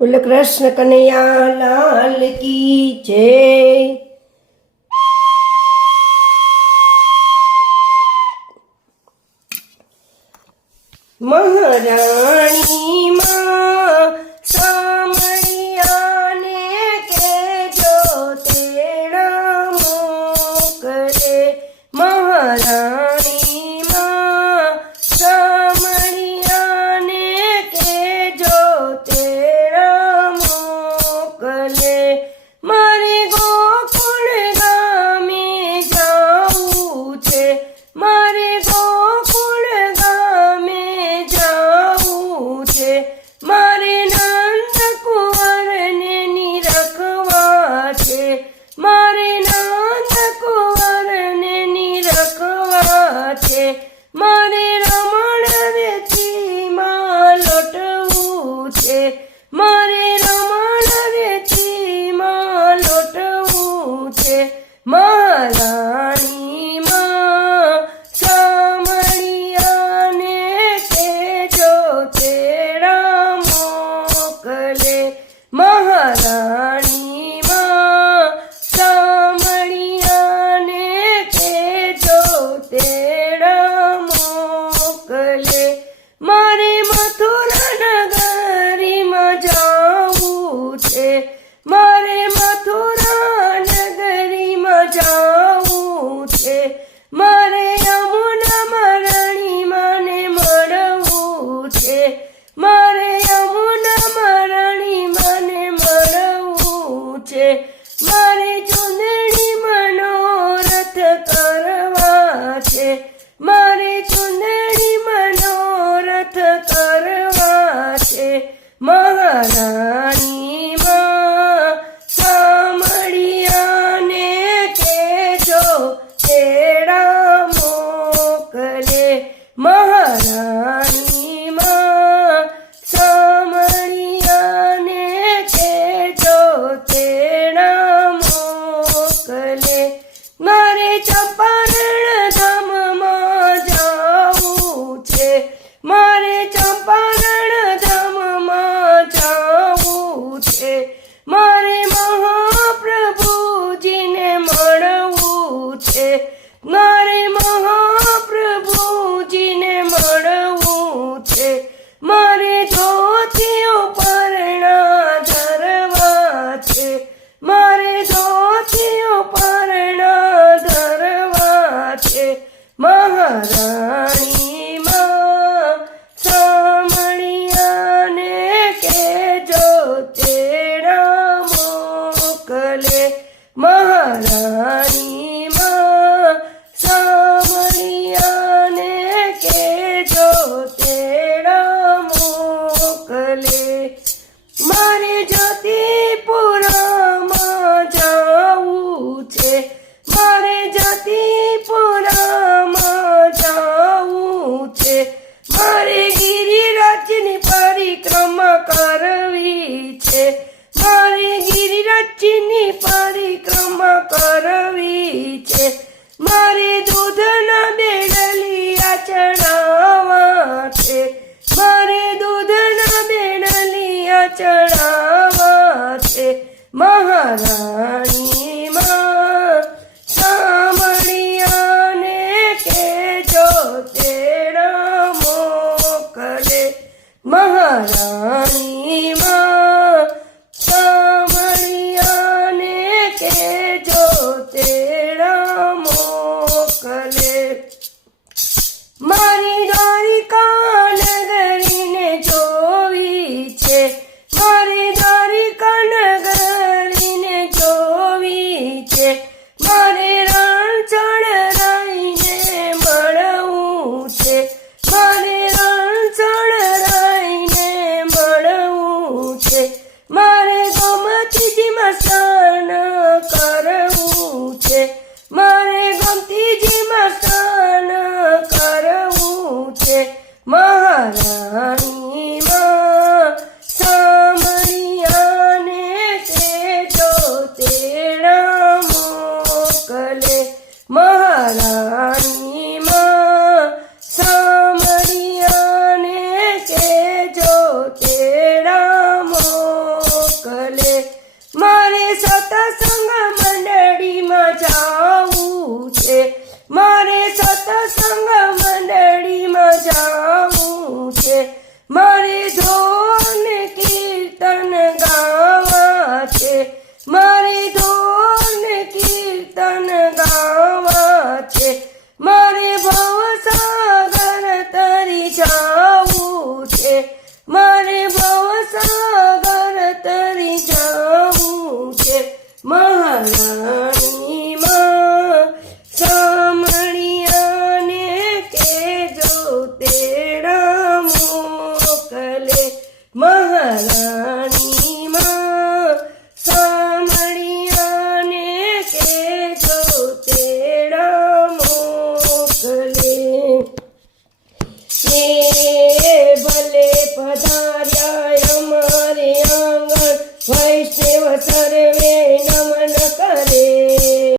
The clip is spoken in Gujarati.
બોલ કૃષ્ણ કનૈયા લાલ કી જય. મહારાણી માં મારે ચુંદડી મનોરથ કરવા છે. મહારાજ ધરણીમાં સામણિયાને કેજો તેના મોકલે. મહારાણીમાં સામણિયાને કેજો તેના મોકલે. મારી જ્યોતિ મારે ગિરિરાજની પરિક્રમા કરવી છે. મારે ગિરિરાજની પરિક્રમા કરવી છે. મારે દૂધના બેડલિયા ચણાવા છે. મારે દૂધના બેડલિયા ચણાવા છે. મહારાજ રાણી માં સામળિયાને કેજો તેડા મોકલે. એ ભલે પધાર્યા અમારે આંગણ વૈષ્ણવ સર્વે નમન